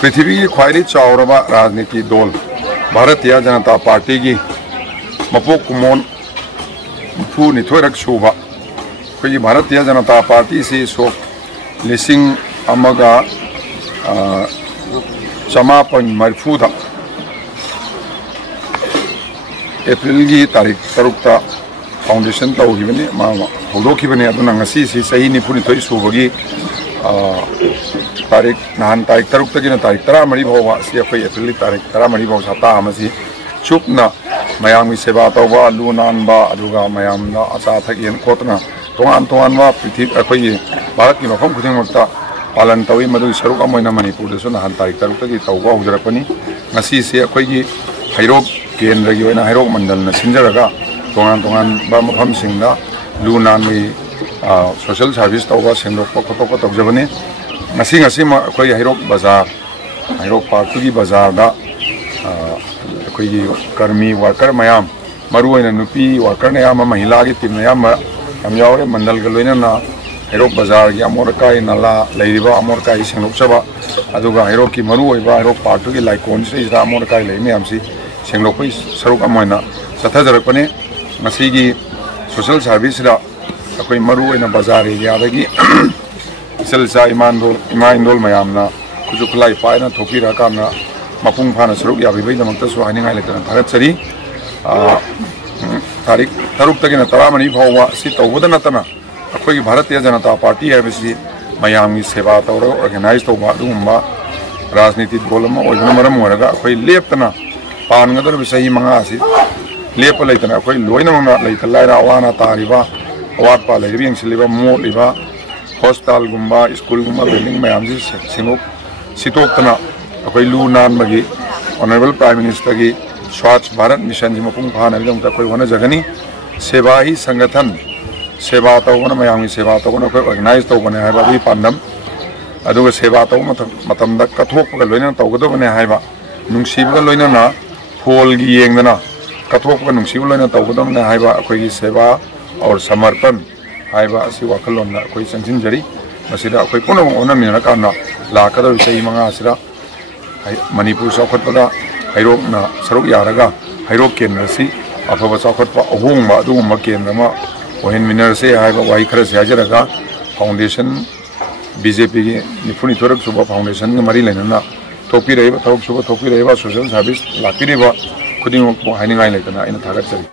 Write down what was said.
पृथ्वी की ख्वाई चाव राजनीति दल भारतीय जनता पार्टी की मपोक कुमोन मफू निथोरक सूब अखोई भारतीय जनता पार्टी से सोक लिसिंग अमगा चमापन मरफूद एप्रिल की तारीख तरुकता फाउंडेशन तौखिबने हौदोखिबने अदुना ngasi si sahi निफुनिथोई सूबगी तारीख नहान तारीख तरुक तक तारीख 13 फाव से अखोई एप्रिल तारीख 13 फाव सप्ताह अमसी चुपना मयाम की सेवा तौब लू नानब अदुगा मयामना अचा अथक खोतना तोान तोानब पृथ्वी अखोई भारत की मफम खुदिंगमक्ता पालन तौई मदुगी सरुक अमोइना मणिपुरदसु नहान तारीख तरुक तक तौब हौजरकपनी ngasi से अखोई हैरोक केंद्र की हैरोक मंडल सिंजरगा तोान तोान मफम सिंगदा लू नानगी सोशल सर्विस तौब सेंदोक खोटोक तौजबने अखोई हैरोक बाजार हैरोक पार्क की बाजार दा अखोई कर्मी वर्कर मयाम मरुओइना नुपी वर्कर ने याम महिला की टीम याम यावरे मंडल के लोइना हैरोक बाजार की अमोरकाई नाला लेरिबा अमोरकाई सेंदोकचबा अदुगा हैरोक की मरुओइबा हैरोक पार्क की लाइकोन से इदा अमोरकाई लेइ मयामसी सेंदोकपै सरुक अमोइना चथजरकपने मसीगी सोशल सर्विस दा अखोई मरुओइना बाजार एरियादगी इचलचा इमा इंदोल मैमना खुजु खुलाई पायना थोपीरकाना मपुंग फाना सरुक याबीबैदमक्तसु हानिंगाई लेतना थागतचरी तारीख तरुक तगिना 12 फाव सि तौबद नतना अखोई भारतीय जनता पार्टी हैबसी मयामगी सेवा तौर ऑर्गेनाइज तौबा दुगुम्बा राजनीति दल अमा ओइबना मरम ओरगा अखोई लेपतना पानगदर सही 5 सि लेप लेतना अखोई लोइनमना लेता लाइरा अवाना तारिबा अवाटपा लेरिबि यंगसिलिबा मोलिबा हॉस्पिटल गुम्बा स्कूल गुम्बा बिल्डिंग मैम सिटोक्तना अखोई लू नानबगी ऑनरेबल प्राइम मिनिस्टर की स्वच्छ भारत मिशन की मपुंग फानबीदमक्ता अखोई होनजगनी सेवा ही संगठन सेवा तौबना मैम की सेवा तौबना अखोई ऑर्गेनाइज तौबने हाइबा अदुगी पांडम अदुगा सेवा तौब मतमदा कथोकपगा लोइना तौगदबने हाइबा नुंगसिबगा लोइना फोल की येंगदना कथोकपगा नुंगसिबगा लोइना तौगदबने हाइबा अखोई सेवा और समर्पण हाइबा असि वाखलोन अखोई संजिनजरी मसिदा अखोई पुनः ओनमिना काना लाकदब सही 5 सिदा मणिपुर चौखटपदा हैरोकना सरुक यारगा हैरोक केंद्र से अफब चौखटपा अहोंबा अदुगुम्बा केंद्र मा ओहेनमिनरसे हाइबा वाई खरसे हाजरगा फाउंडेशन बीजेपी की निफुनिथोरक सुबा फाउंडेशन के मरी लेना थोपीरेबा थबक सुबा थोपीरेबा सोशल सर्विस लापीरेबा खुदिंगमक हाइनिंगाई लेतना थागतचरी।